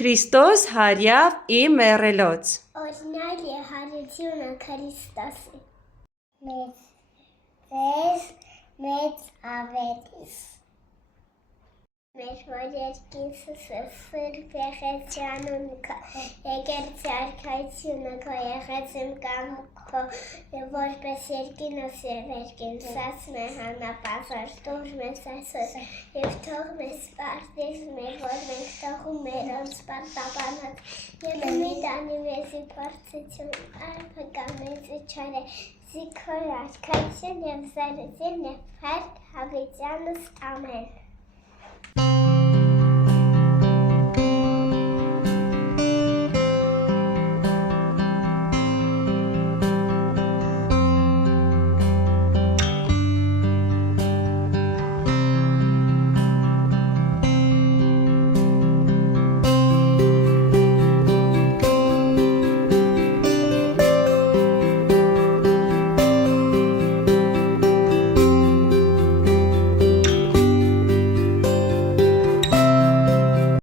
Քրիստոս հարյավ իմ մեռելոց։ Օրինալ հարությունը Քրիստոսի։ Մեծ ձեզ, մեծ ավետիս։ Մեր որ երկինսս սրբ եղեցյանուն քո, եկերցի արքայությունը քո եղեցիմ կամ քո, որպես երկինս և երկինսաս մե հանապազար տուր մեզ այսօր, և թող մեզ պարտիս մեր, որ մենք թողում մեր անց պարտաբանած, և մի տանի մեզի պարծություն, արփը կամ մեզի չար է, զիքոր արքայություն և զարություն և հարդ հավիտյանս ամեն։